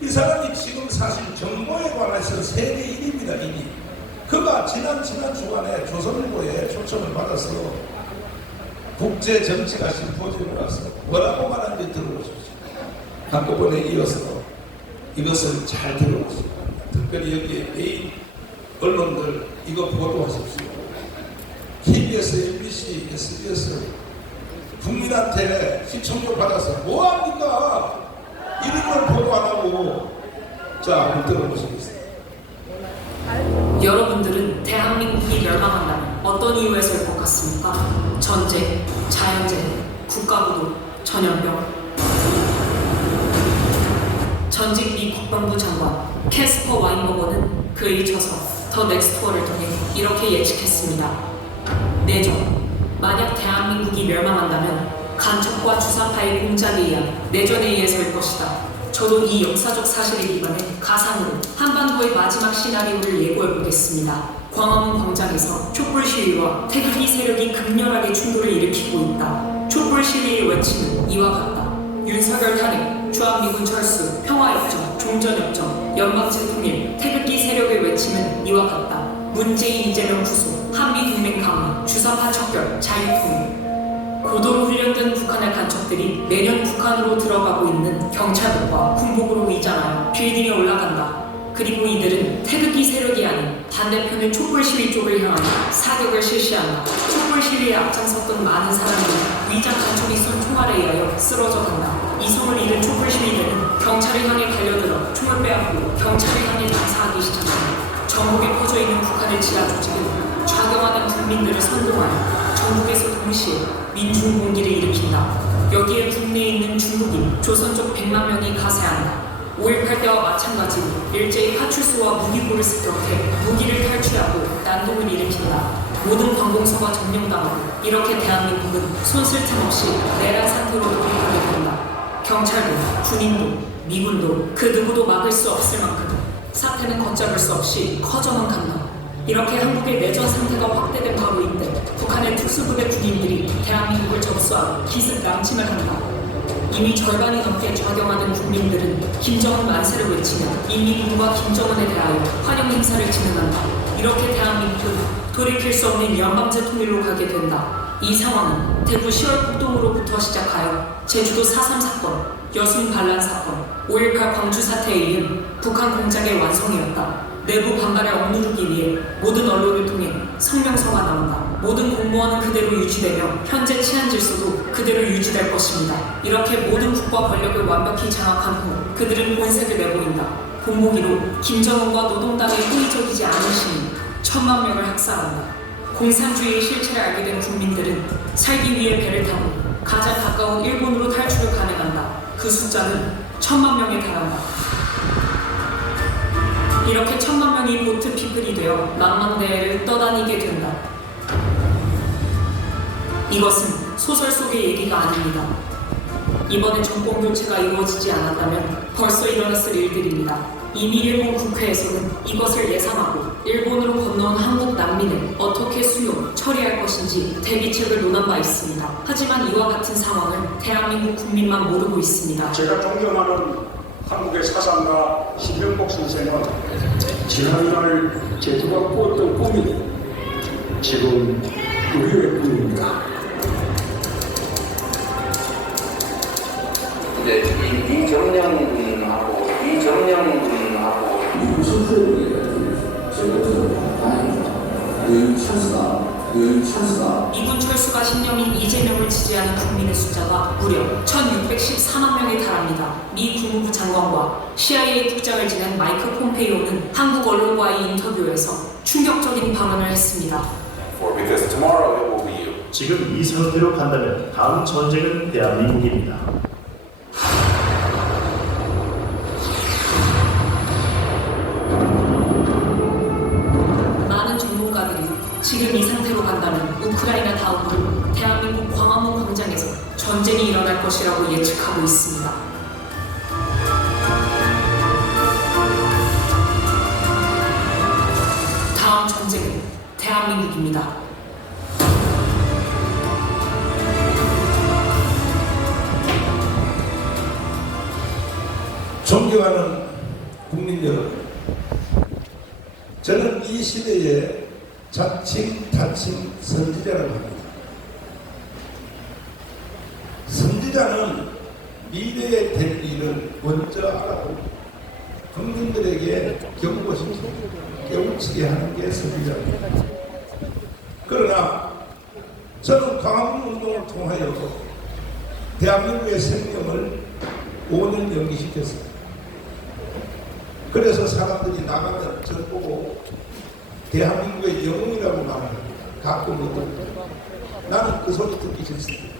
이 사람이 지금 사실 정보에 관해서 세계 1위입니다. 1위. 그가 지난 주간에 조선일보에 초청을 받아서 국제정치가 심포지엄에 와서 뭐라고 말하는지 들어보십시오. 한꺼번에 이어서 이것을 잘 들어보십시오. 특별히 여기에 메인 언론들 이거 보도하십시오. KBS, MBC, SBS 국민한테 시청료 받아서 뭐합니까? 이런 걸 보도 안 하고. 자, 한번 들어보시겠습니다. 여러분들은 대한민국이 멸망한다면 어떤 이유에서일 것 같습니까? 전쟁, 자연재해, 국가부도, 전염병. 전직 미 국방부 장관 캐스퍼 와인버거는 그에 이쳐서 더 넥스트워를 통해 이렇게 예측했습니다. 내전. 만약 대한민국이 멸망한다면 간첩과 주사파의 공작에 의한 내전에 의해서일 것이다. 저도 이 역사적 사실에 기반해 가상으로 한반도의 마지막 시나리오를 예고해보겠습니다. 광화문 광장에서 촛불 시위와 태극기 세력이 극렬하게 충돌을 일으키고 있다. 촛불 시위의 외침은 이와 같다. 윤석열 탄핵, 주한미군 철수, 평화협정, 종전협정, 연방제 통일, 태극기 세력의 외침은 이와 같다. 문재인 이재명 구속, 한미동맹 강화, 주사파 척결, 자유통일. 고도로 훈련된 북한의 간첩들이 매년 북한으로 들어가고 있는 경찰국과 군복으로 위장하여 빌딩에 올라간다. 그리고 이들은 태극기 세력이 아닌 반대편의 촛불 시위 쪽을 향하여 사격을 실시한다. 촛불 시위에 앞장섰던 많은 사람들이 위장 간첩이 쏜 총알에 의하여 쓰러져 간다. 이성을 잃은 촛불 시위대는 경찰을 향해 달려들어 총을 빼앗고 경찰을 향해 난사하기 시작한다. 전국에 퍼져있는 북한의 지하 조직은 좌경하는 국민들을 선동하여 전국에서 동시에 민중 공기를 일으킨다. 여기에 국내에 있는 중국인, 조선족 100만 명이 가세한다. 5.18 때와 마찬가지로 일제히 파출소와 무기고를 습격해 무기를 탈취하고 난동을 일으킨다. 모든 관공서가 점령당하고 이렇게 대한민국은 손쓸 틈 없이 내란 상태로 돌입하게 된다. 경찰도, 군인도, 미군도 그 누구도 막을 수 없을 만큼 사태는 걷잡을 수 없이 커져만 간다. 이렇게 한국의 내전 상태가 확대된 바로 이때 북한의 특수부대 군인들이 대한민국을 접수하고 기습 남침을 한다. 이미 절반이 넘게 좌경하는 국민들은 김정은 만세를 외치며 인민군과 김정은에 대하여 환영 행사를 진행한다. 이렇게 대한민국은 돌이킬 수 없는 연방제 통일로 가게 된다. 이 상황은 대구 10월 폭동으로부터 시작하여 제주도 4.3 사건, 여순 반란 사건, 5.18 광주 사태에 이은 북한 공작의 완성이었다. 내부 반발에 억누르기 위해 모든 언론을 통해 성명서가 나온다. 모든 공무원은 그대로 유지되며 현재 치안 질서도 그대로 유지될 것입니다. 이렇게 모든 국가 권력을 완벽히 장악한 후 그들은 본색을 내보인다. 본보기로 김정은과 노동당의 호의적이지 않은 시민 1000만 명을 학살한다. 공산주의의 실체를 알게 된 국민들은 살기 위해 배를 타고 가장 가까운 일본으로 탈출을 감행한다. 그 숫자는 1000만 명에 달한다. 이렇게 1000만 명이 보트 피플이 되어 망망대해를 떠다니게 된다. 이것은 소설 속의 얘기가 아닙니다. 이번에 정권 교체가 이루어지지 않았다면 벌써 일어났을 일들입니다. 이미 일본 국회에서는 이것을 예상하고 일본으로 건너온 한국 난민을 어떻게 수용, 처리할 것인지 대비책을 논한 바 있습니다. 하지만 이와 같은 상황을 대한민국 국민만 모르고 있습니다. 제가 존경하는 한국의 사상가 신병복 선생은 지난날 제주가 꾸었던 꿈이 지금 우리의 꿈입니다. 근데 이정령 군하고 무슨 프로그램이에요? 제가 들어보니까 찬스다. 미군 철수가 신념인 이재명을 지지하는 국민의 숫자가 무려 1614만 명에 달합니다. 미 국무부 장관과 CIA 국장을 지낸 마이크 폼페이오는 한국 언론과의 인터뷰에서 충격적인 발언을 했습니다. Because tomorrow it will be you. 지금 이 상태로 간다면 다음 전쟁은 대한민국입니다. 많은 전문가들이 지금 이 상태로 간다면 우크라이나 다음으로 대한민국 광화문 광장에서 전쟁이 일어날 것이라고 예측하고 있습니다. 다음 전쟁은 대한민국입니다. 존경하는 국민 여러분, 저는 이 시대의 자칭 타칭 선지자라고 합니다. 선지자는 미래에 될 일을 먼저 알아보고 국민들에게 경고시키고 깨우치게 하는 게 선지자입니다. 그러나 저는 광화문 운동을 통하여 대한민국의 생명을 5년 연기시켰습니다. 그래서 사람들이 나가면 저 보고 대한민국의 영웅이라고 말합니다. 가끔은 나는 그 소리 듣기 싫습니다.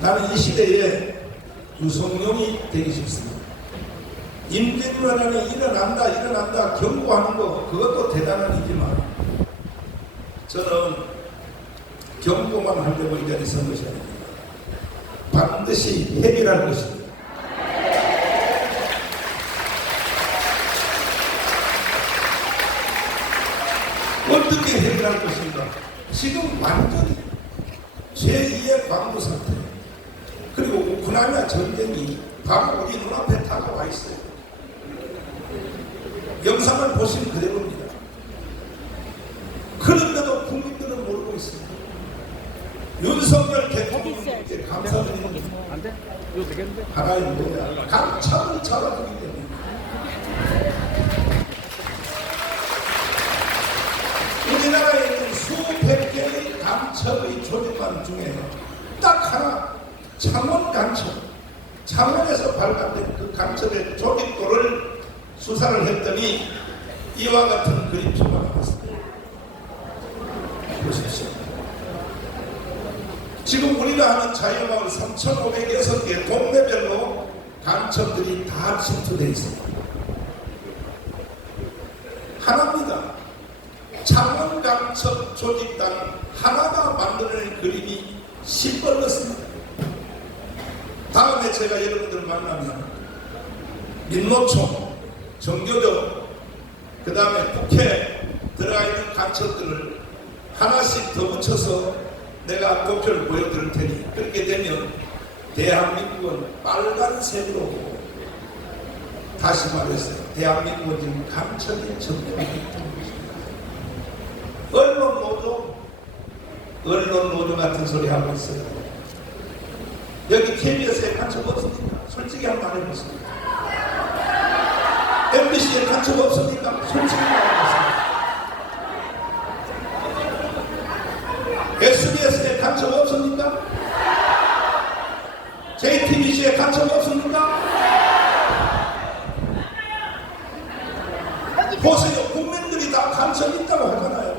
나는 이 시대에 유성룡이 되기 싫습니다. 임진왜란이 일어난다 경고하는 거 그것도 대단한 일이지만 저는 경고만 하려고 이 자리에 선 것이 아닙니다. 반드시 해결할 것입니다. 어떻게 해결할 것인가? 지금 완전히 제2의 광부 상태, 그리고 우크라이나 전쟁이 바로 우리 눈앞에 다가와 있어요. 영상을 보시면 그대로입니다. 그런데도 국민들은 모르고 있습니다. 윤석열 대통령께 감사드립니다. 하나의 뭐야? 감찰을 잡아주기 때문에. 우리나라에 있는 수백 개의 감찰의 조직만 중에 딱 하나, 창원감찰, 창원에서 발간된 그 감찰의 조직도를 수사를 했더니 이와 같은 그림표가 나왔습니다. 보십시오. 지금 우리가 하는 자유마을 3,506개 동네별로 간첩들이 다 침투되어 있습니다. 하나입니다. 창원간첩 조직단 하나가 만들어낸 그림이 시뻘겋습니다. 다음에 제가 여러분들 만나면 민노총, 정교조, 그 다음에 국회 들어가 있는 간첩들을 하나씩 더 붙여서 내가 도표를 보여드릴 테니 그렇게 되면 대한민국은 빨간색으로, 다시 말해서 대한민국은 지금 간첩이 점령하고 있다. 언론 노조 같은 소리 하고 있어요. 여기 KBS에 간첩 없습니까? 솔직히 한번 말해보세요. MBC에 간첩 없습니까? 솔직히 말해보세요. SBS에 간첩 없습니까? JTBC에 간첩 없습니까? 보세요. 국민들이 다 간첩 있다고 하잖아요.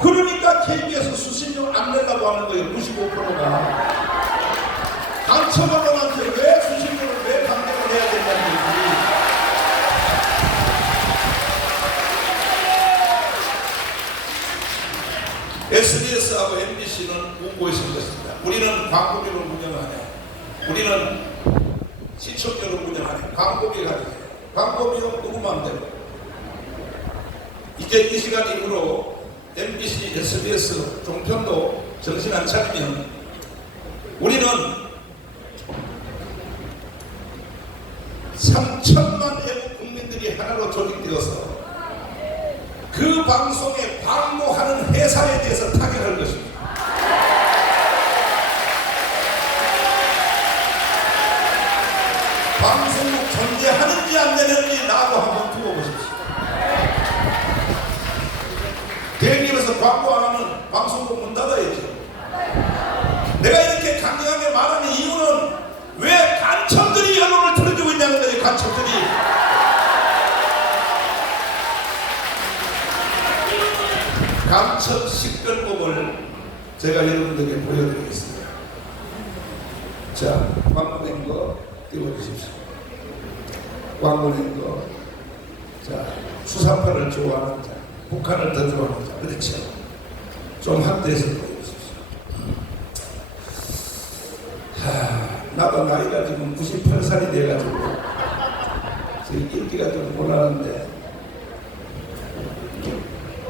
그러니까 KBS 수십 명 안 내려고 하는 거예요. 95%가. 간첩 언론한테 왜 수십 명을 왜 강제를 해야 된다는 얘기. SBS하고 MBC는 웃고 있을 것입니다. 우리는 광고비로 운영하네. 우리는 시청료로 운영하네. 광고비 가지고. 광고비는 누구 마음대로. 이제 이 시간 이후로 MBC, SBS, 종편도 정신 안 차리면 우리는 3천만 애국 국민들이 하나로 조직되어서 그 방송에 광고하는 회사에 대해서 타격할 것입니다. 방송국 존재하는지 안 되는지 나하고 한번 두고 보십시오. 대기업에서 광고 안 하면 방송국 문 닫아야죠. 내가 이렇게 강력하게 말하는 이유는 왜 간첩들이 여론을 틀어주고 있냐는 거예요. 간첩들이. 간첩 식별법을 제가 여러분들에게 보여드리겠습니다. 자, 광고된 거 띄워주십시오. 광고된 거. 자, 수사파를 좋아하는 자, 북한을 더 좋아하는 자, 그렇죠. 좀 확대해서 보여주십시오. 나도 나이가 지금 98살이 돼가지고 지금 인기가 좀 올라가는데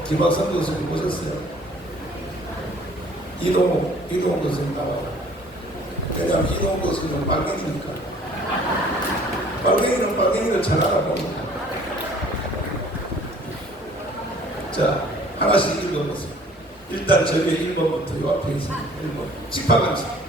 김학선 교수님 보셨어요? 이동욱 교수님 나와요. 왜냐하면 이동욱 교수님은 빨갱이니까. 이걸 잘 알아봅니다. 자, 하나씩 읽어보세요. 일단 저기 1번부터 요 앞에 있습니다. 1번. 집합간첩.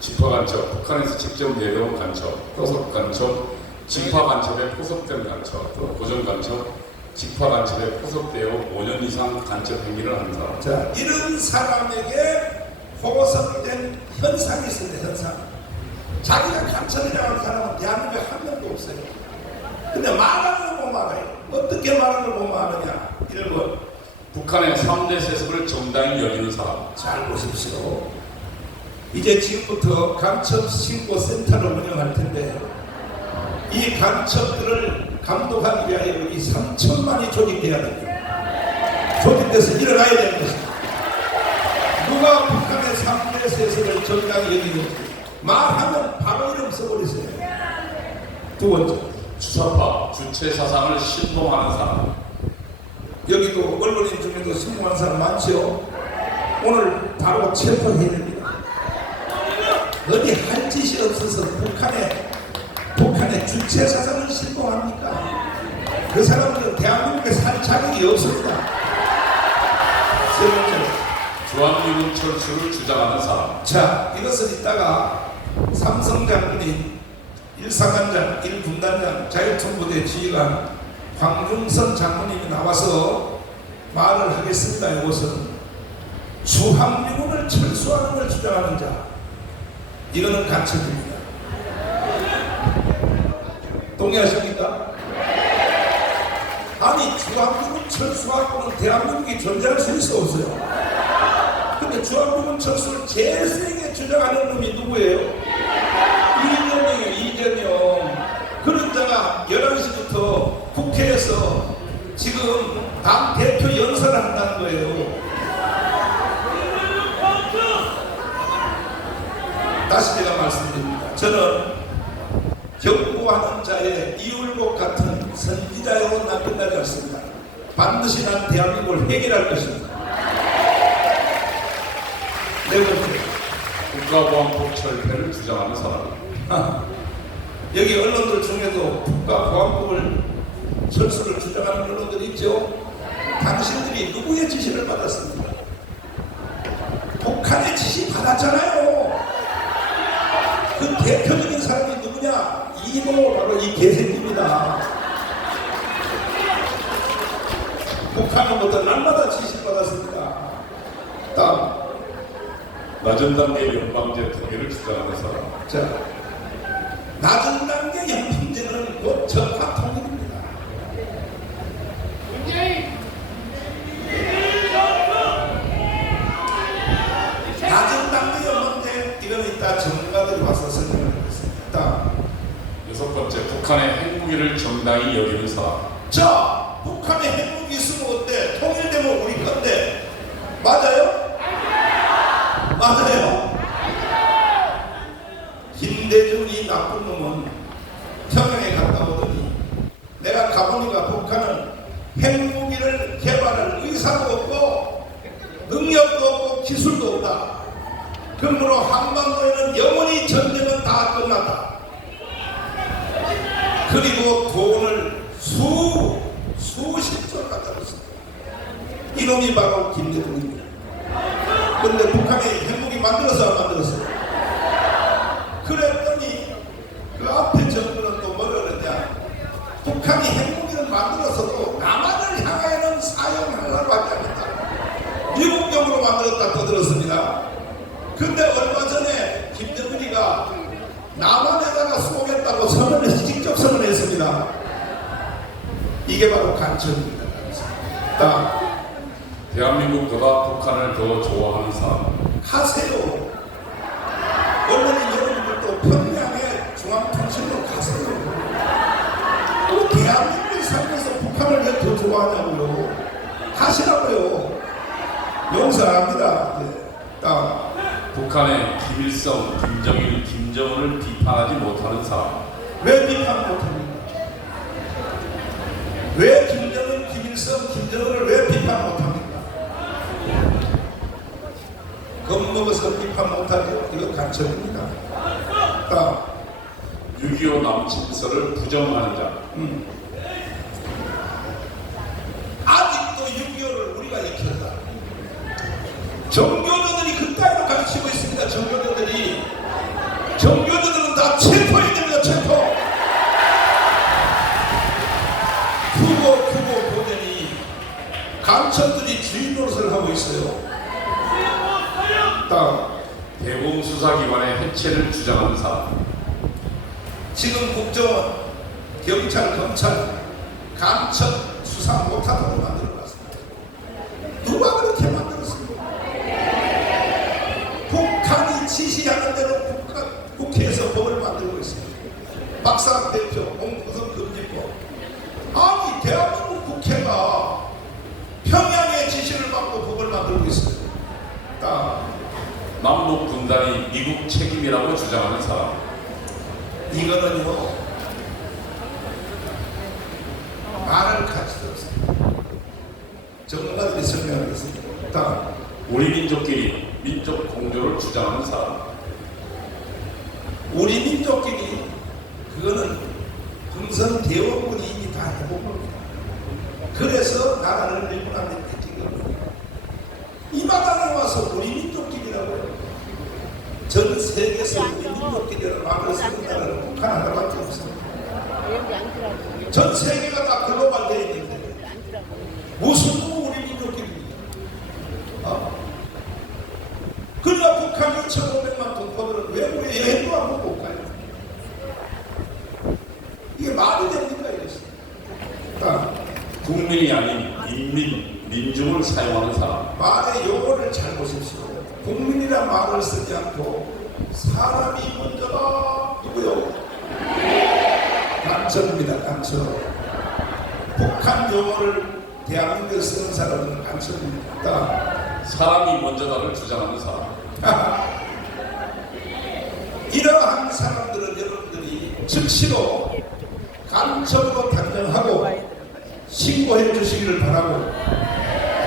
집화간첩, 북한에서 직접 내려온 간첩, 포섭간첩, 집화간첩에 포섭된 간첩, 또 고정간첩, 집화간첩에 포섭되어 5년 이상 간첩 행위를 하는 사람. 자, 이런 사람에게 포섭된 현상이 있습니다. 현상. 자기가 간첩이라고 하는 사람은 대한민국에 한 명도 없어요. 근데 말하는 걸 못 말아요. 어떻게 말하는 걸 못 말하느냐. 이런 거. 북한의 3대 세습을 정당히 여기는 사람. 잘 보십시오. 이제 지금부터 간첩 신고 센터를 운영할 텐데 이 간첩들을 감독하기 위하여 이 3천만이 조직돼야 됩니다. 조직돼서 일어나야 되는 것입니다. 누가 북한의 3대 세습을 정당히 여기는지 말하면 바로 이름 써버리세요. 두 번째, 주사파, 주체 사상을 신봉하는 사람. 여기도 언론인 중에도 신봉하는 사람 많죠. 오늘 바로 체포해야 됩니다. 어디 할 짓이 없어서 북한의 주체 사상을 신봉합니까? 그 사람들은 대한민국에 살 자격이 없습니다. 세 번째, 주한미군 철수를 주장하는 사람. 자, 이것은 이따가 삼성 장군인 1사단장, 1분단장, 자유통부대 지휘관 황중선 장군님이 나와서 말을 하겠습니다. 이것은 주한미군을 철수하는 걸 주장하는 자, 이거는 간첩입니다. 동의하십니까? 아니, 주한미군 철수하고는 대한민국이 존재할 수 있어 없어요? 근데 주한미군 철수를 제일 세게 주장하는 놈이 누구예요? 이재명이에요. 이재명. 그런 자가 11시부터 국회에서 지금 당 대표 연설을 한다는 거예요. 다시 제가 말씀드립니다. 저는 경고하는 자의 이울곡 같은 선지자로 남겨나지 않습니다. 반드시 난 대한민국을 해결할 것입니다. 네 번째, 국가보안법 철폐를 주장하는 사람. 여기 언론들 중에도 국가보안법을 철수를 주장하는 언론들이 있죠. 당신들이 누구의 지시를 받았습니까? 북한의 지시 받았잖아요. 그 대표적인 사람이 누구냐? 이노, 바로 이 개새끼입니다. 북한으로부터 날마다 지시를 받았습니다. 다음, 낮은 단계 연방제 통일을 주장하는 사람. 자, 낮은 단계 연방제는 곧 전파 통일입니다. 낮은 단계 연방제, 이거는 이따 전문가들이 와서 설명을 하겠습니다. 다음, 6번째, 북한의 핵무기를 정당히 여기는 사람. 자, 북한에 핵무기 있으면 어때? 통일되면 우리 건데. 맞아요? 맞아요? 김대중이 나쁜 놈은 평양에 갔다 오더니 내가 가보니까 북한은 핵무기를 개발할 의사도 없고 능력도 없고 기술도 없다. 그러므로 한반도에는 영원히 전쟁은 다 끝났다. 그리고 돈을 수십조를 갖다 줬습니다. 이놈이 바로 김대중입니다. 그런데 북한이 핵무기 만들어서 안 만들었어요. 그랬더니 그 앞에 정부는 또 뭐라 그러냐. 북한이 핵무기를 만들어서도 남한을 향하여는 사용하려고 하지 않는다. 미국용으로 만들었다 또 들었습니다. 근데 얼마 전에 김정은이가 남한에다가 쏘겠다고 직접 선언했습니다. 이게 바로 간첩입니다. 다음, 대한민국보다 북한을 더 좋아하는 사람. 하세요. 언론인 여러분들도 평양의 중앙통신으로 가세요. 또 대한민국 살면서 북한을 왜 더 좋아하냐고요. 하시라고요. 용서 안 합니다. 네. 다음, 북한의 김일성, 김정일, 김정은을 비판하지 못하는 사람. 왜 비판 못합니까? 왜 김정은, 김일성, 김정은을 왜 비판 못합니까? 겁먹어서 비판 못하죠. 이거 간첩입니다. 딱 6.25 남침서를 부정하는 자. 아직도 6.25를 우리가 익혔다. 정교조들이 그따위로 가르치고 있습니다. 정교조들은 다 체포해야 됩니다. 체포. 규고 고전이 간첩들이 주인 노릇을 하고 있어요. 딱 대검 수사기관의 해체를 주장하는 사람. 지금 국정원, 경찰, 검찰, 간첩 수사 못하도록 만들어놨습니다. 누가 그렇게 만들었습니까? 북한이 지시하는 대로 국회에서 법을 만들고 있습니다. 박상 대표, 공구성 금지법. 아니 대한민국 국회가 평양의 지시를 받고 법을 만들고 있어요. 남북 분단이 미국 책임이라고 주장하는 사람. 이거는요 말을 가지도 없습니다. 전문가들이 설명하겠습니다. 우리 민족끼리 민족 공조를 주장하는 사람. 우리 민족끼리 그거는 흥선 대원군이 이미 다 해본 겁니다. 그래서 나라를 일본한테 뺏긴 겁니다. 이 마당에 와서 우리 민족끼리라고 해요. 전 세계에서 우리 민족끼리라는 말을 쓰는 나라는 북한 하나밖에 없습니다. 전 세계가 다 글로벌 되어 있는데 무슨 우리 민족끼리입니까? 그러나 북한 2,500만 동포들은 왜 우리 여행도 안 보고 못 가요? 이게 말이 됩니까? 이랬어요. 국민이 아닌 민중을 사용하는 사람. 말의 용어를 잘 보십시오. 국민이란 말을 쓰지 않고 사람이 먼저다. 누구요? 간첩입니다. 간첩. 북한 용어를 대한민국에 쓰는 사람은 간첩입니다. 사람이 먼저다를 주장하는 사람. 이러한 사람들은 여러분들이 즉시로 간첩으로 단정하고 신고해 주시기를 바라고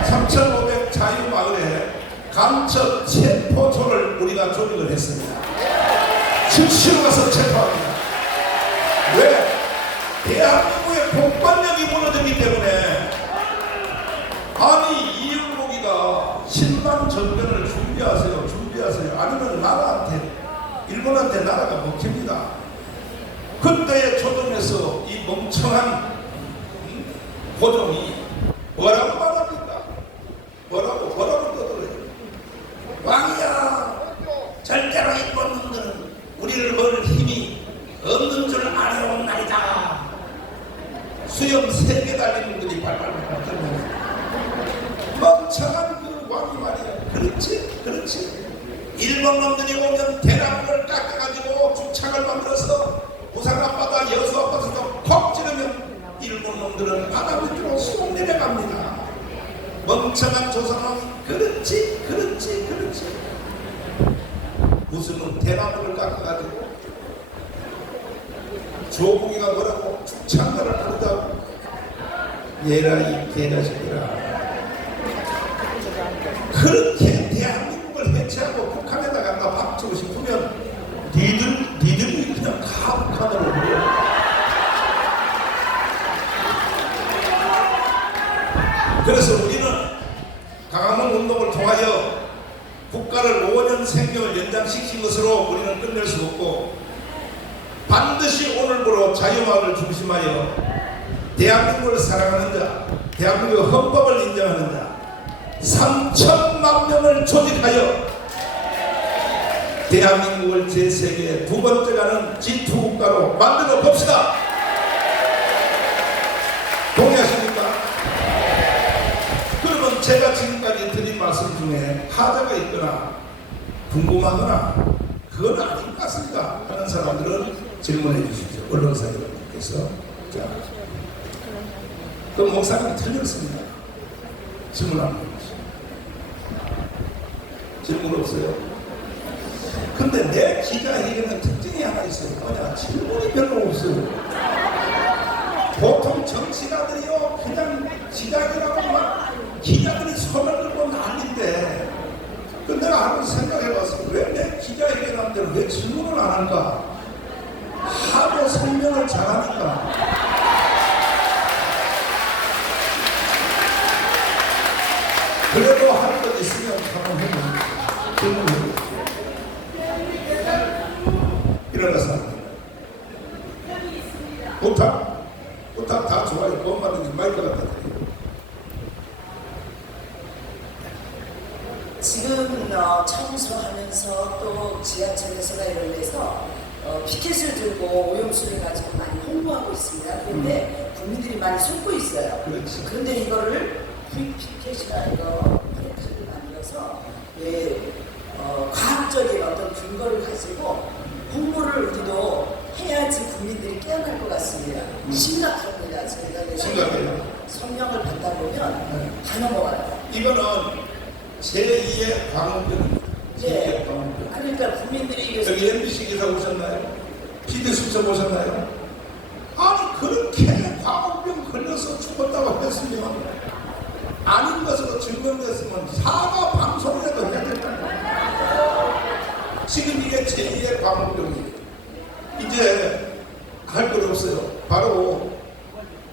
3,500 자유마을에 간첩 체포소를 우리가 조직을 했습니다. 즉시로 가서 체포합니다. 왜? 대한민국의 공권력이 무너졌기 때문에. 아니 이율곡이가 신만 전변을 준비하세요. 아니면 나라한테 일본한테 나라가 먹힙니다. 그때의 조정에서 이 멍청한 고종이 뭐라고 말합니까? 뭐라고 떠들어요? 왕이야, 절대로 일본 놈들은 우리를 먹을 힘이 없는 줄 알아온 날이다. 수염 3개 달린 놈들이 발발발 떨면서 멍청한 그 왕이 말이야. 그렇지. 일본 놈들이 오면 대나무를 깎아가지고 죽창을 만들어서 부산 앞바다 여수 앞바다에서 콕 찌르면 일본 놈들은 바다 밑으로 쑥 내려갑니다. 멍청한 조선왕이 그렇지. 무슨 놈 대나무를 깎아가지고 조국이가 뭐라고 죽창가를 부르다고. 얘라 이 개자식이라. 그렇게 대한민국을 해체하고 북한에다가 나 밥 주고 싶으면 니들이 그냥 가 북한으로 그래. 그래서 우리는 강화문 운동을 통하여 국가를 5년 생명을 연장시킨 것으로 우리는 끝낼 수 없고 반드시 오늘부로 자유마을을 중심하여 대한민국을 사랑하는 자, 대한민국 헌법을 인정하는 자 3천만 명을 조직하여 대한민국을 제3계 두 번째 가는 G2 국가로 만들어 봅시다. 동의하십니까? 그러면 제가 지금까지 드린 말씀 중에 하자가 있거나 궁금하거나 그건 아닌 것 같습니다 하는 사람들은 질문해 주십시오. 언론사 여러분께서. 자, 그럼 목사님이 틀렸습니다. 질문 안 해주십시오. 질문 없어요? 근데 내 기자회견은 특징이 하나 있어요. 뭐냐? 질문이 별로 없어요. 보통 정치가들이요 그냥 기자회견하고 막 기자들이 손을 들고 난리인데 근데 내가 한번 생각해봤어. 왜 내 기자회견하는데 왜 질문을 안 할까? 너무 설명을 잘하니까 그래도 할 것 있으면 한번 해보세요. 일어나서 합니다. 부탁 다 좋아요. 돈 받는 게 마이크 갖다 드려요. 지금 청소하면서 또 지하철에서나 이런 데서 피켓을 들고 오염수를 가지고 많이 홍보하고 있습니다. 그런데 국민들이 많이 속고 있어요. 그렇지. 그런데 이거를 피켓이나 이거 플래카드를 만들어서 과학적인 어떤 근거를 가지고 홍보를 우리도 해야지 국민들이 깨어날 것 같습니다. 심각합니다. 저희가 심각해요. 성명을 받다 보면 다 넘어가요. 이거는 제2의 광우병입니다. 네. 제2의 광우병. 그러니까 국민들이 저기 MBC 기사 보셨나요? PD 수첩 보셨나요? 아니 그렇게 광우병 걸려서 죽었다고 했으면 아닌 것으로 증명됐으면 사과 방송이라도 해야 된다. 지금 이게 제2의 광우병이에요. 이제 할 것 없어요. 바로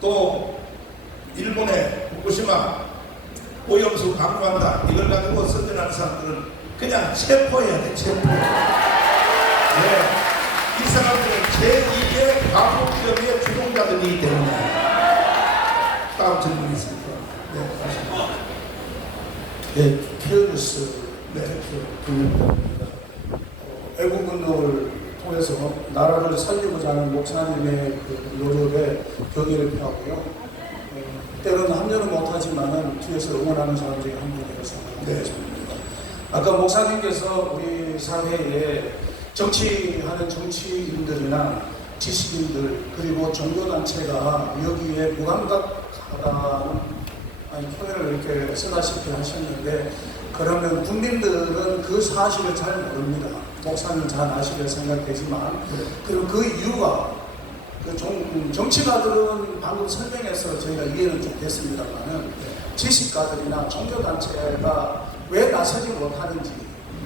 또 일본의 후쿠시마 오염수 강조한다. 이걸 가지고 선전하는 사람들은 그냥 체포해야 돼. 체포. 네. 이 사람들은 제2의 광우병의 주동자들이기 때문에. 다음 질문 있습니다. 네, 네, 케어뉴스 네. 국민입니다. 애국운동을 통해서 나라를 살리고자 하는 목사님의 그 노력에 경의를 표하고요. 때로는 합류는 못하지만은 뒤에서 응원하는 사람 중에 한 분이라고 생각합니다. 아까 목사님께서 우리 사회에 정치하는 정치인들이나 지식인들 그리고 종교단체가 여기에 무감각하다는 표현을 이렇게 쓰다시피 하셨는데 그러면 국민들은 그 사실을 잘 모릅니다. 목사님 잘 아시려 생각되지만 그리고 그 이유가 정치가들은 방금 설명해서 저희가 이해는 좀 됐습니다만은 지식가들이나 종교단체가 왜 나서지 못하는지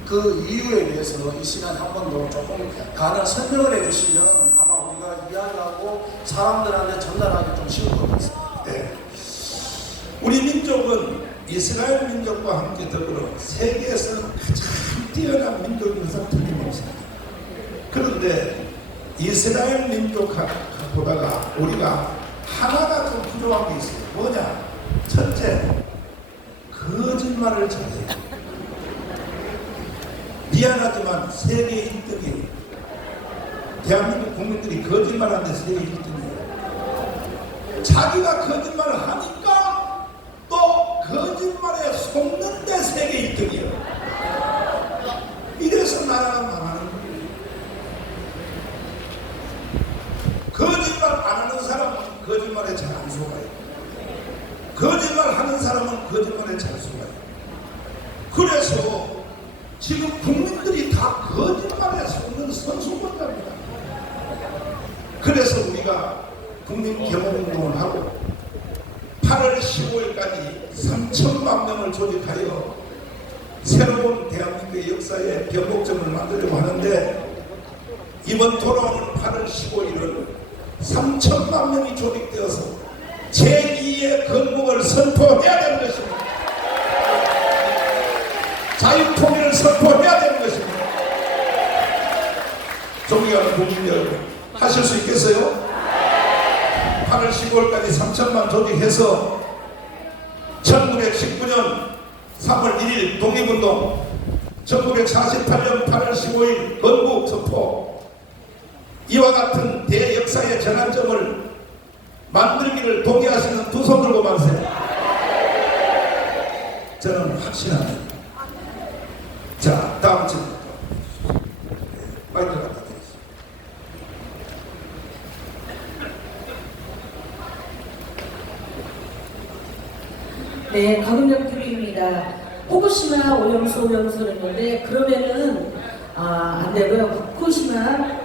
그 이유에 대해서 이 시간에 한 번 더 조금 간단한 설명을 해주시면 아마 우리가 이야기하고 사람들한테 전달하기 좀 쉬울 것 같습니다. 네. 우리 민족은 이스라엘 민족과 함께 더불어 세계에서 가장 뛰어난 민족인 것은 틀림없습니다. 그런데 이스라엘 민족보다가 우리가 하나가 좀 부족한 게 있어요. 뭐냐? 첫째, 거짓말을 잘해요. 미안하지만 세계 1등이에요. 대한민국 국민들이 거짓말하는데 세계 1등이에요. 자기가 거짓말을 하니까 또 거짓말에 속는데 세계 1등이에요. 이래서 나라가 망하는 거예요. 거짓말 안 하는 사람은 거짓말에 잘 안 속아요. 거짓말 하는 사람은 거짓말에 잘 속아요. 그래서 지금 국민들이 다 거짓말에 속는 선수권자입니다. 그래서 우리가 국민 개몽운동을 하고 8월 15일까지 3천만 명을 조직하여 새로운 대한민국의 역사에 변곡점을 만들려고 하는데 이번 돌아오는 8월 15일은 3천만 명이 조직되어서 제2의 건국을 선포해야 되는 것입니다. 자유통일을 선포해야 되는 것입니다. 존경하는 국민 여러분, 하실 수 있겠어요? 8월 15일까지 3천만 조직해서 1919년 3월 1일 독립운동, 1948년 8월 15일 건국 선포, 이와 같은 대역사의 전환점을 만들기를 동의하시는 두 손 들고 만세요. 저는 확신합니다. 자, 다음 질문. 마이크 갖다 드리겠습니다. 네, 강은영 TV입니다. 후쿠시마 오염수를 했는데 그러면은 안 되고요. 후쿠시마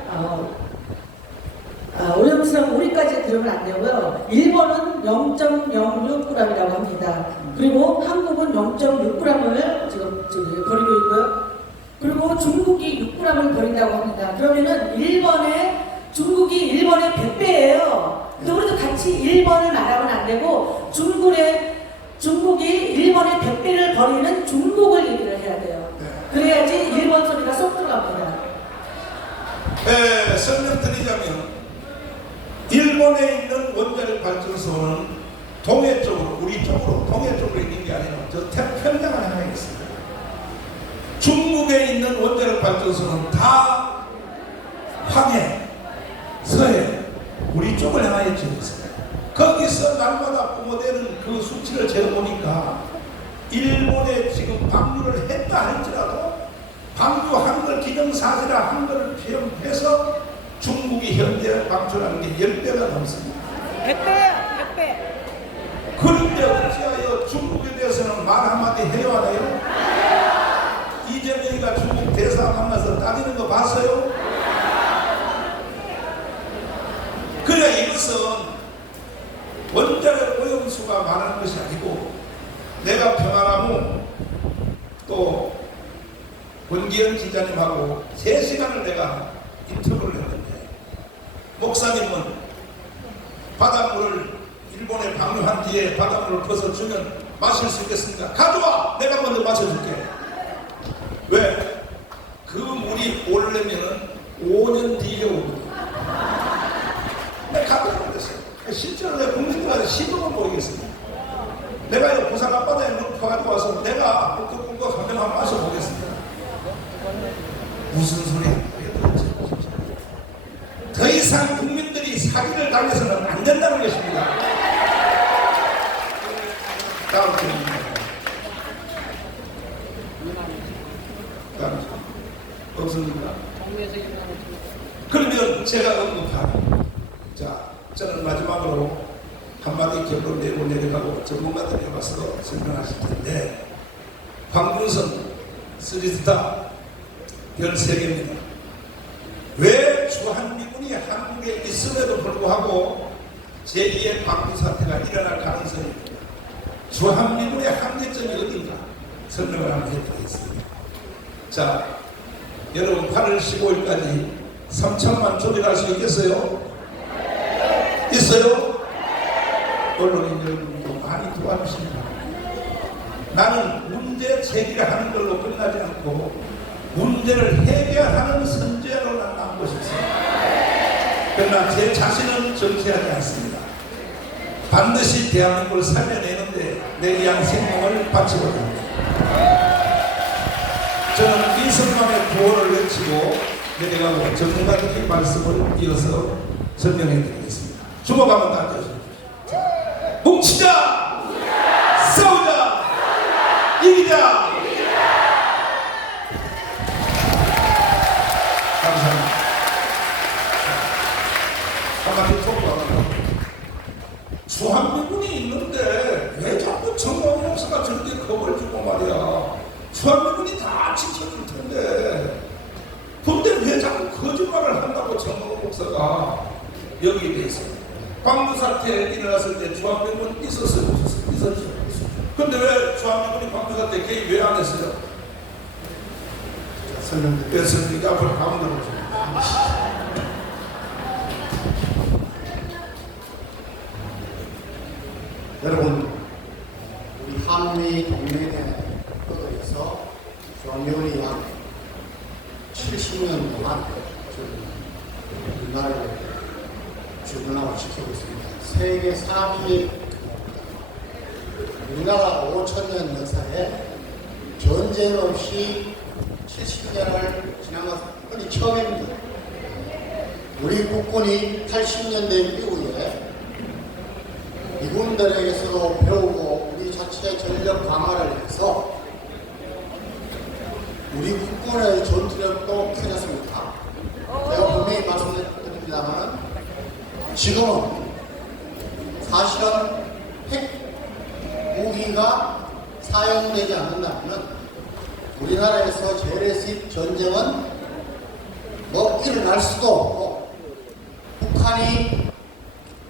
오염수랑 우리까지 들으면 안 되고요. 일본은 0.06g이라고 합니다. 그리고 한국은 0.6g을 지금 버리고 있고요. 그리고 중국이 6g을 버린다고 합니다. 그러면은 일본의 중국이 일본의 100배예요. 근데 우리도 같이 일본을 말하면 안 되고 중국이 일본의 100배를 벌이는 중국을 얘기를 해야 돼요. 그래야지 일본 소리가 쏙 들어갑니다. 설명드리자면 일본에 있는 원자력 발전소는 동해 쪽으로, 우리 쪽으로, 동해 쪽으로 있는 게 아니라 저 태평양을 향해 있습니다. 중국에 있는 원자력 발전소는 다 황해, 서해, 우리 쪽을 향하여 지고 있습니다. 거기서 날마다 뿜어대는 그 수치를 재보니까 일본에 지금 방류를 했다 할지라도 방류한 걸 기념사실화 한 걸 표현해서 중국이 현재 방출하는 게 10배가 넘습니다. 100배요, 100배. 그런데 어찌하여 중국에 대해서는 말 한마디 해야 하나요? 이재명이가 중국 대사 만나서 따지는 거 봤어요? 그래, 이것은 원자력 오염수가 말하는 것이 아니고 내가 평화나무 또 권기현 기자님하고 3시간을 내가 인터뷰를 했는데 목사님은 바닷물을 일본에 방류한 뒤에 바닷물을 퍼서 주면 마실 수 있겠습니까? 가져와! 내가 먼저 마셔줄게. 왜? 그 물이 오려면은 5년 뒤에 오거든요. 내가 깜짝 놀랐어요. 실제로 내가 국민들한테 시도를 보이겠습니다. 내가 이 부산 앞바다에 물 퍼가지고 와서 내가 꿀꺽꿀꺽 한 병 한번 마셔보겠습니다. 무슨 소리야? 더 이상 국민들이 사기를 당해서는 안 된다는 것입니다. 다음 질문입니다. 다음 질문. 없습니까? 그러면 제가 언급한, 자, 저는 마지막으로 한마디 결론 내고 내려가고 전문가들이 와서 설명하실 텐데, 황준선 쓰리스타 별 3개입니다. 왜 주한미군이 한국에 있음에도 불구하고 제2의 방류 사태가 일어날 가능성이 있습니다. 주한미군의 한계점이 어딘가 설명을 한번 해드리겠습니다. 자, 여러분 8월 15일까지 3천만 조직할 수 있겠어요? 있어요? 언론인 여러분도 많이 도와주십니다. 나는 문제 제기를 하는 걸로 끝나지 않고 문제를 해결하는 선제로 난 남은 것이 있습니다. 그러나 제 자신은 정치하지 않습니다. 반드시 대한민국을 살려내는데 내 귀한 생명을 바치고자 합니다. 저는 이승만의 구호를 외치고 내려가고 전문가들의 말씀을 이어서 설명해 드리겠습니다. 주목 한번 던져주십시오. 뭉치자! 싸우자! 이기자! 감사합니다. 한마디 통과합니다. 주한미군이 있는데 왜 자꾸 정광훈 목사가 저렇게 겁을 주고 말이야. 주한미군이 다 지켜줄 텐데. 근데 왜 자꾸 거짓말을 한다고 정광훈 목사가 여기에 대해서. 방류 사태 일어났을 때 주한미군 있었어요? 있었죠. 근데 왜 주한미군이 방류 사태 개입 왜 안 했어요? 설명드리겠습니다. 앞으로 가운데로 좀. 여러분, 우리 한미 동맹에 의해서 주한미군이 약 70년 동안 우리나라를 주둔하고 지키고 있습니다. 세계 3위, 우리나라 5천년 역사에 전쟁 없이 70년을 지난 것은 흔히 처음입니다. 우리 국군이 80년대 이후에 미군들에게서도 배우고 우리 자체 전력 강화를 해서 우리 국군의 전투력도 켜졌습니다. 제가 분명히 말씀드립니다만 지금은 사실은 핵 무기가 사용되지 않는다면 우리나라에서 재래식 전쟁은 뭐 일어날 수도 없고 북한이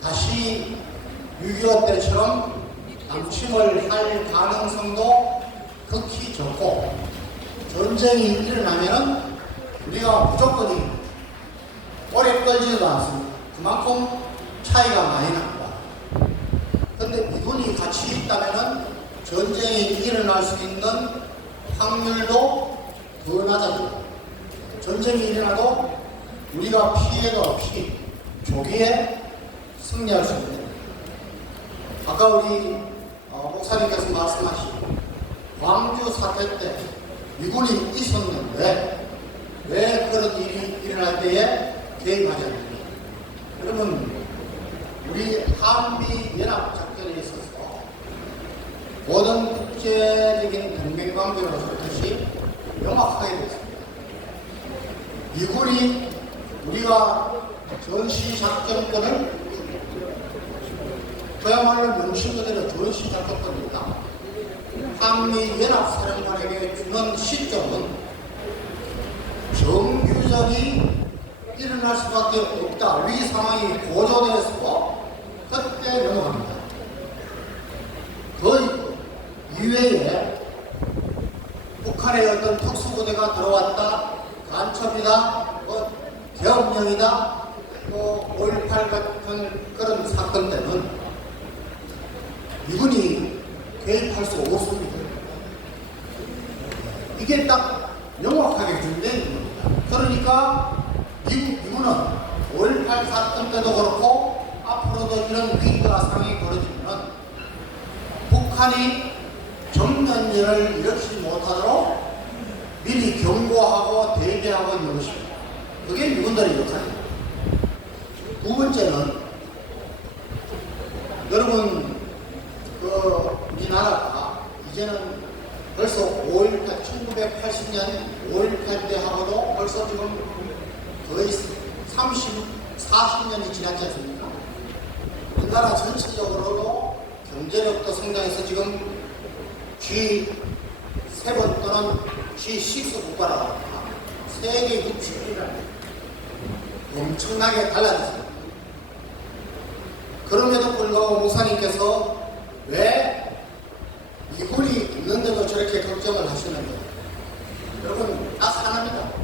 다시 6.25 때처럼 남침을 할 가능성도 극히 적고 전쟁이 일어나면 우리가 무조건이 올해 오래 걸지도 않습니다. 그만큼 차이가 많이 납니다. 그런데 미군이 같이 있다면 전쟁이 일어날 수 있는 확률도 더 낮아집니다. 전쟁이 일어나도 우리가 피해가 없이 조기에 승리할 수 있습니다. 아까 우리 목사님께서 말씀하신 광주 사태 때 미군이 있었는데 왜 그런 일이 일어날 때에 개입하지 않습니까? 여러분, 우리 한미연합작전에 있어서 모든 국제적인 동맹관계로 그것이 명확하게 됐습니다. 미군이 우리가 전시작전권을 그야말로 명신 그대로 전시작전권입니다. 한미연합사령관에게 주는 시점은 정규전이 일어날 수밖에 없다. 위 상황이 고조돼서 그때 넘어갑니다. 그 이외에 북한의 어떤 특수부대가 들어왔다, 간첩이다, 계엄령이다, 또 5.18 같은 그런 사건 때는 미군이 개입할 수 없습니다. 이게 딱 명확하게 준비된 겁니다. 그러니까 미군은 5.18 사건 때도 그렇고 앞으로도 이런 위기가 상황이 벌어지면 북한이 정면전을 일으키지 못하도록 미리 경고하고 대비하고 있는 것입니다. 그게 미군들의 역할입니다. 두 번째는 여러분 우리나라가 이제는 벌써 5.18 1980년 5.18 때 하고도 벌써 지금 거의 40년이 지났지 않습니까? 우리나라 전체적으로도 경제력도 성장해서 지금 G7 또는 G6 국가라고 합니다. 세계 61위라는 엄청나게 달라졌습니다. 그럼에도 불구하고 목사님께서 왜 미군이 있는데도 저렇게 걱정을 하시는데 여러분 딱 하나입니다.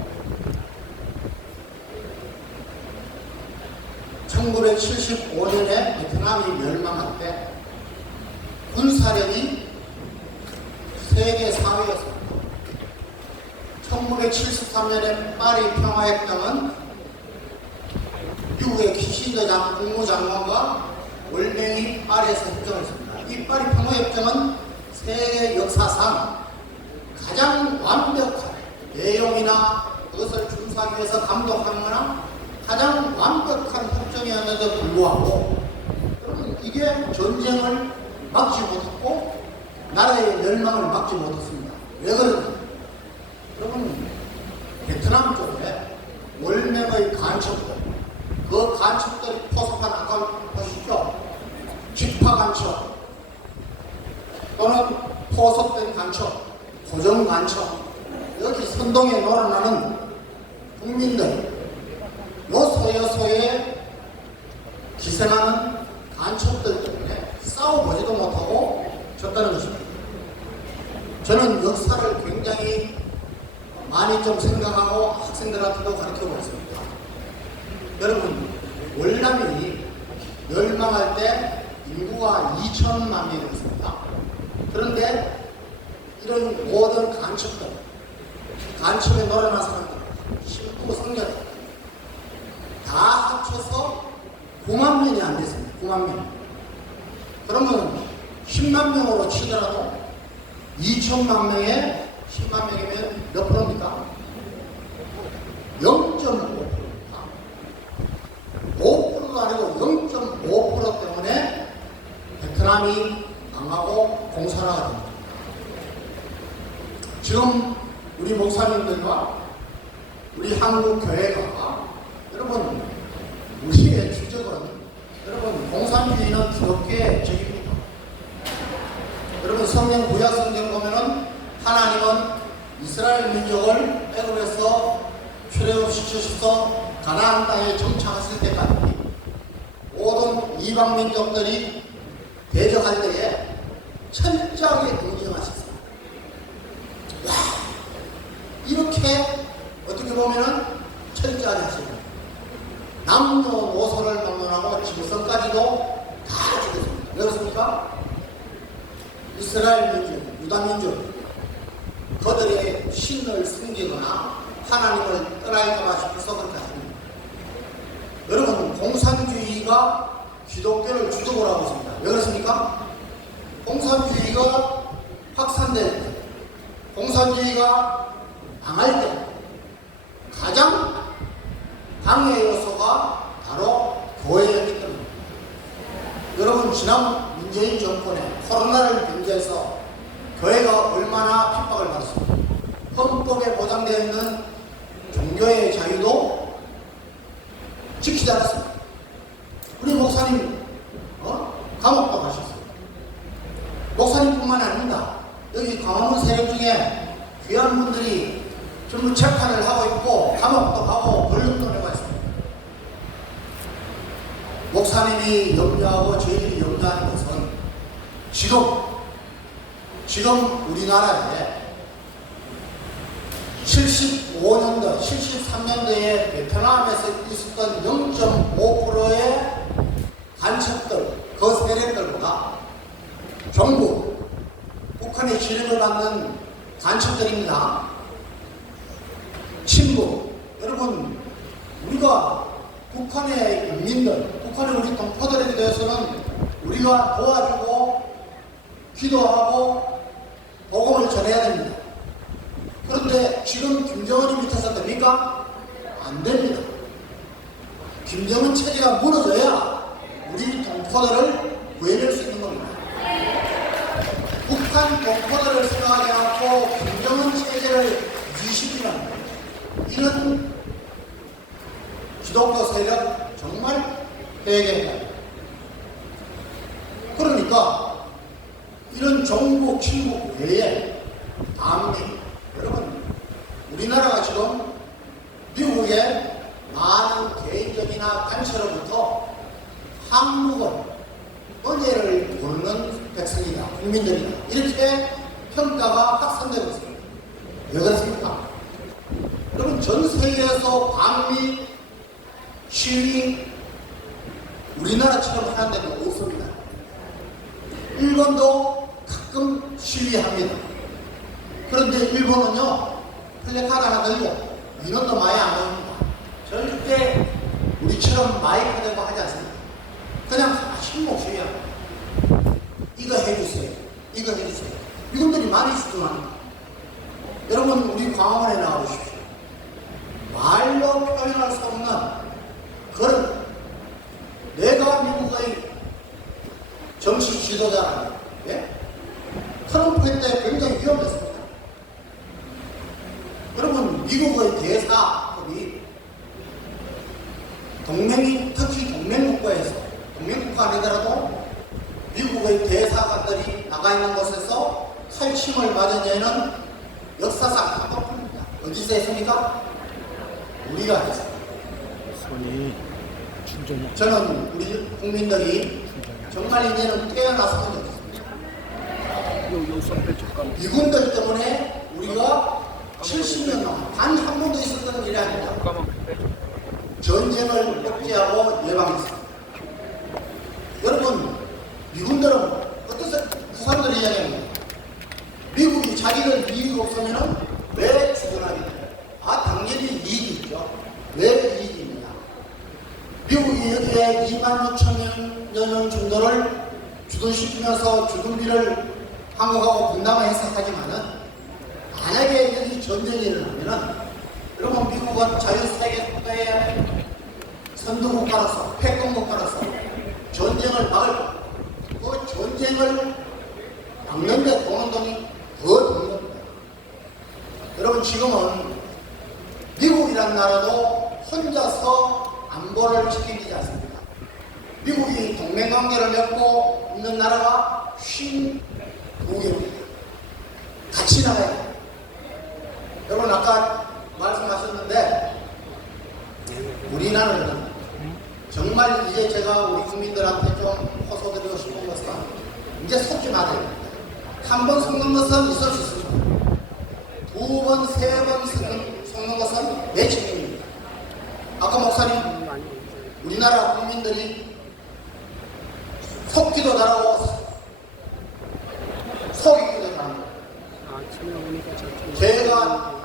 1975년에 베트남이 멸망할 때 군사력이 세계 4위였습니다. 1973년에 파리 평화협정은 미국의 키신저 국무장관과 월맹이 파리에서 협정을 했습니다. 이 파리 평화협정은 세계 역사상 가장 완벽한 내용이나 그것을 준수하기 위해서 감독하는 거나 가장 완벽한 협정이었는데도 불구하고 여러분 이게 전쟁을 막지 못했고 나라의 멸망을 막지 못했습니다. 왜 그런가? 여러분 베트남 쪽에 월맹의 간첩들 그 간첩들이 포섭한 아까 보시죠. 직파 간첩 또는 포섭된 간첩 고정 간첩 여기 선동에 놀아나는 국민들 요소요소에 기생하는 간첩들 때문에 싸워보지도 못하고 졌다는 것입니다. 저는 역사를 굉장히 많이 좀 생각하고 학생들한테도 가르쳐보고 있습니다. 여러분 월남이 멸망할 때 인구가 2천만 명이었습니다. 그런데 이런 모든 간첩에 놀아난 사람들, 신부 성녀들 다 합쳐서 9만 명이 안 됐습니다. 9만 명. 그러면 10만 명으로 치더라도 2천만 명에 10만 명이면 몇 프로입니까? 0.5%입니다. 5%도 아니고 0.5% 때문에 베트남이 망하고 공산화가 됩니다. 지금 우리 목사님들과 우리 한국 교회가 여러분 우리의 주적은 여러분 공산주의는 기독교의 적입니다. 여러분 성경 구약 성경 보면은 하나님은 이스라엘 민족을 애굽에서 출애굽시키셔서 가나안 땅에 정착했을 때까지 모든 이방 민족들이 대적할 때에 철저하게 응징하셨습니다. 와, 이렇게 어떻게 보면은 철저하게 하십니다. 남녀노소를 막론하고 짐승까지도 다 죽였습니다. 왜 그렇습니까? 이스라엘 민족, 유다 민족, 그들의 신을 숨기거나 하나님을 떠날까봐 싶어서 그렇게 합니다. 여러분, 공산주의가 기독교를 주도를 하고 있습니다. 왜 그렇습니까? 공산주의가 확산될 때, 공산주의가 망할 때 가장 방해 요소가 바로 교회였기 때문에. 여러분, 지난 문재인 정권의 코로나를 경제해서 교회가 얼마나 핍박을 받았습니까? 헌법에 보장되어 있는 종교의 자유도 지키지 않았습니다. 우리 목사님 감옥도 가셨어요. 목사님뿐만 아닙니다. 여기 광화문 세력 중에 귀한 분들이 전부 재판을 하고 있고 감옥도 가고 벌금도 내고 있습니다. 목사님이 염려하고 저희들이 염려하는 것은 지금 우리나라에 75년도, 73년도에 베트남에서 있었던 0.5%의 간첩들, 그 세력들보다 정부, 북한의 지령을 받는 간첩들입니다. 친구, 여러분, 우리가 북한의 인민들, 북한의 우리 동포들에 대해서는 우리가 도와주고 기도하고 복음을 전해야 됩니다. 그런데 지금 김정은이 밑에서 됩니까? 안 됩니다. 김정은 체제가 무너져야 우리 동포들을 구해낼 수 있는 겁니다. 북한 동포들을 생각하지 않고 김정은 체제를 유지시키는 이런 기독교 세력 정말 회개합니다. 그러니까 이런 종북, 친북 외에 반미, 여러분, 우리나라가 지금 미국의 많은 개인적이나 단체로부터 한국은 은혜를 모르는 백성이다, 국민들이다, 이렇게 평가가 확산되고 있습니다. 왜 그렇습니까? 여러분, 전 세계에서 반미 시위 우리나라처럼 하는 데는 없습니다. 일본도 가끔 시위합니다. 그런데 일본은요, 플래카드 하나 들고 인원도 많이 안 오입니다. 절대 우리처럼 마이크 대고 하지 않습니다. 그냥 신목 시위합니다. 이거 해주세요, 이거 해주세요. 이분들이 많이 주둔합니다. 여러분, 우리 광화문에 나와보십시오. 말로 표현할 수 없는 그런, 내가 미국의 정치 지도자라면, 예? 트럼프 때 굉장히 위험했습니다. 여러분, 미국의 대사급이 동맹이, 특히 동맹국가에서, 동맹국가 아니더라도 미국의 대사관들이 나가 있는 곳에서 칼침을 맞은 예는 역사상 한 번뿐입니다. 어디서 했습니까? 우리가 했습니다. 저는 우리 국민들이 정말 이제는 깨어났으면 좋겠습니다. 미군들 때문에 우리가 70년 동안 단 한 번도 있었던 일이 아닙니다. 전쟁을 억제하고 예방했습니다. 여러분, 미군들은 어떠세요? 그 사람들이 이야기합니다. 미국이 자기들 이익이 없으면 왜 주둔하게 돼요? 당연히 이익이 있죠. 왜 이익입니다? 미국이 여기에 26,000여 정도를 주둔시키면서 주둔비를 한국하고 분담해서 하지만은, 만약에 여기 전쟁이 일어나면은, 여러분, 미국은 자유세계 국가의 선두국가로서, 패권국가로서 전쟁을 막을 겁니다. 그 전쟁을 막는데 도는 돈이 더 드는 겁니다. 여러분, 지금은 미국이란 나라도 혼자서 안보를 지키지 않습니다. 미국이 동맹관계를 맺고 있는 나라가 52개입니다. 같이 나가야 돼요. 여러분, 아까 말씀하셨는데, 우리나라는 정말 이제 제가 우리 국민들한테 좀 호소드리고 싶은 것은, 이제 속지 말아야 됩니다. 한 번 속는 것은 있을 수 있습니다. 두 번, 세 번 속는 것은 내 책임입니다. 아까 목사님, 우리나라 국민들이 속기도 잘하고 속이기도 잘합니다. 제가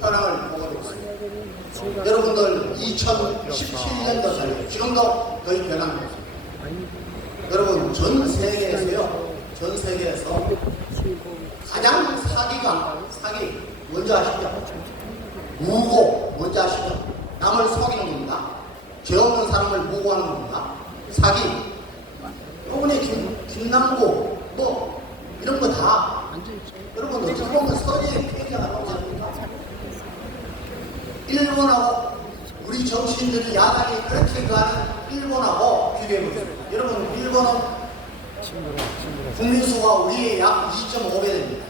현황을 보고 있습니다. 여러분들 2017년도 전에 지금도 거의 변한 거죠. 여러분 전 세계에서요, 전 세계에서 가장 사기 뭔지 아시죠? 무고 뭔지 아시죠? 남을 속이는 겁니다. 죄 없는 사람을 무고하는 겁니다. 사기. 요번에 김남고 뭐 이런 거 다 여러분 어떻게 보면 서리의 피해자가 나오지 않습니까? 일본하고 우리 정치인들이 야당이 그렇게 가는 일본하고 비교해보겠습니다. 여러분 일본은 국민수가 우리의 약 2.5배 됩니다.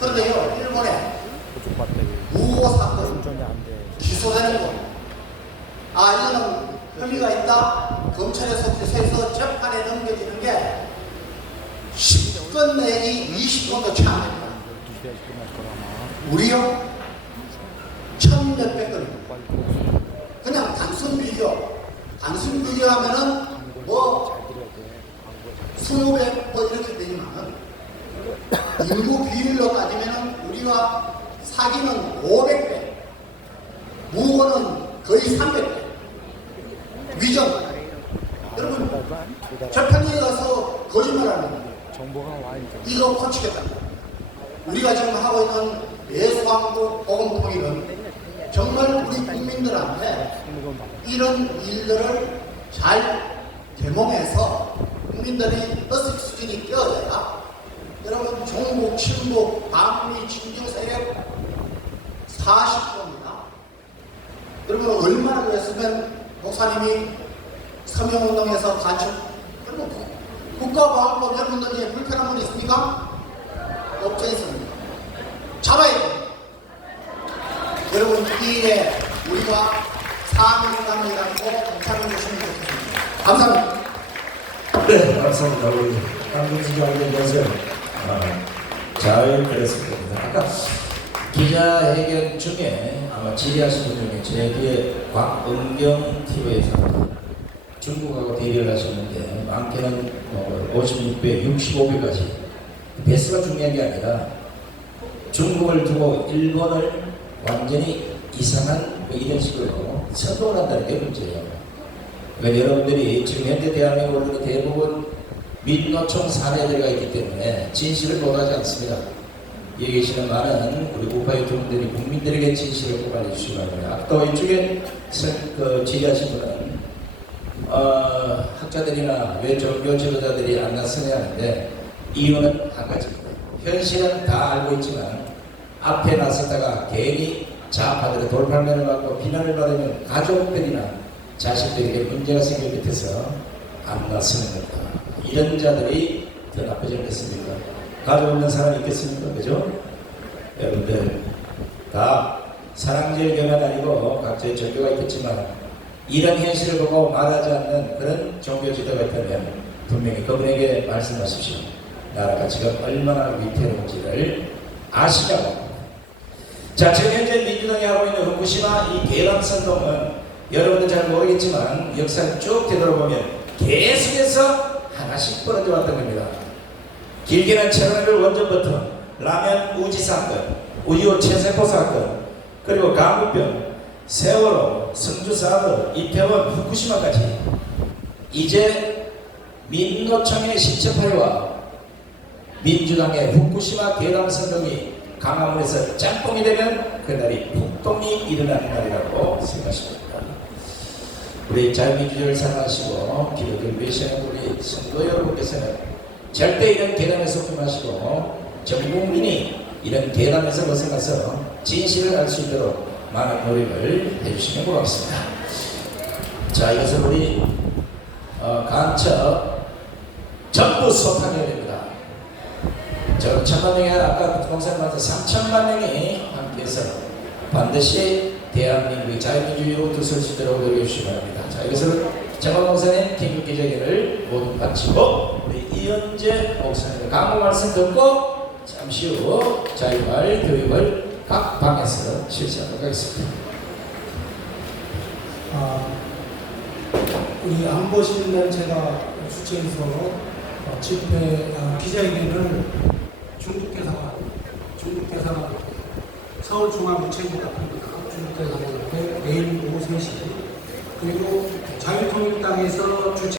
그런데요 일본에 무고 사건 기소되는 거, 이거는 혐의가 있다, 검찰에서 기소해서 재판에 넘겨지는 게 10건 내지 20건도 채 안 됩니다. 우리요 1,000몇백 건입니다. 그냥 단순 비교하면은 뭐 20배 뭐 이렇게 되지만 인구 비율로 따지면은 우리가 사기는 500배, 무고는 거의 300배. 위정. 여러분 재판에 가서 거짓말하는 거 이거 고치겠다. 우리가 지금 하고 있는 예수왕국 복음통일은 정말 우리 국민들한테 이런 일들을 잘 개몽해서 국민들이 의식 수준이 뛰어져야 여러분 종북, 친북, 반미, 진중 세력 40%입니다. 여러분 얼마나 그랬으면 목사님이 서명운동에서 간첩, 여러분 국가보안법 여러분들에게 불편한 분 있습니까? 없지 않습니까? 잡아야 됩니다. 여러분 이 일에 우리가 사명감을 갖고 감사를 주시면 좋겠습니다. 감사합니다. 네, 감사합니다. 우리 강동지장님 안녕하세요. 잘 들었습니다. 아까 기자회견 중에 아마 질의하신 분 중에 제 뒤에 곽은경 TV에서 중국하고 대결을 하셨는데 많게는 56배, 65배까지 배수가 중요한 게 아니라 중국을 두고 일본을 완전히 이상한 이런 식으로 선동을 한다는 게 문제예요. 그러니까 여러분들이 지금 현재 대한민국 언론이 대부분 민노총 사례들이 있기 때문에 진실을 못하지 않습니다. 여기 계시는 많은 우리 우파 유튜브들이 국민들에게 진실을 꼭 알려주시기 바랍니다. 또 이쪽에 지지하신 분은 학자들이나 종교 지도자들이 안 나서야 하는데 이유는 한 가지입니다. 현실은 다 알고 있지만 앞에 나섰다가 괜히 좌파들의 돌팔매를 받고 비난을 받으면 가족들이나 자식들에게 문제가 생길 듯해서 안 나서는 겁니다. 이런 자들이 더 나쁘지 않겠습니까? 가족 없는 사람이 있겠습니까? 그죠? 여러분들 다 사랑제일 교회가 아니고 각자의 종교가 있겠지만 이런 현실을 보고 말하지 않는 그런 종교 지도가 있다면 분명히 그분에게 말씀하십시오. 나라가 지금 얼마나 위태로운지를 아시냐고. 자, 지금 현재 민주당이 하고 있는 후쿠시마 이 계란선동은 여러분들 잘 모르겠지만 역사를 쭉 되돌아보면 계속해서 하나씩 벌어져 왔던 겁니다. 길게는 체르노빌 원전부터 라면 우지 사건, 우유 체세포 사건, 그리고 강북병, 세월호, 성주사드, 이태원, 후쿠시마까지 이제 민노총의 신체파이와 민주당의 후쿠시마 계란선동이 강화문에서 짬뽕이 되면 그날이 폭동이 일어나는 날이라고 생각하십니다. 우리 자유민주주의를 사랑하시고 기독교를 위시하는 우리 성도 여러분께서는 절대 이런 계단에 속지 마시고 전 국민이 이런 계단에서 벗어나서 진실을 알 수 있도록 많은 노력을 해주시면 고맙습니다. 자, 이것은 우리 간첩 전부 소탕해야 됩니다. 저 1,000만 명이 아까 목사님한테 3,000만 명이 함께해서 반드시 대한민국의 자유민주주의로 두설 수 있도록 노력해 주시기 바랍니다. 자, 이것을 정원 목사님 긴급 기자회견을 모두 마치고 우리 이현재 목사님의 강구 말씀 듣고 잠시 후 자유발 교육을 각 방에서 실시하도록 하겠습니다. 우리 안보시민단체가 주최해서 집회 기자회견을 중국대사관 서울중앙우체국 앞입니다. 중국대사관 앞에 내일 오후 3시 그리고 자유통일당에서 주최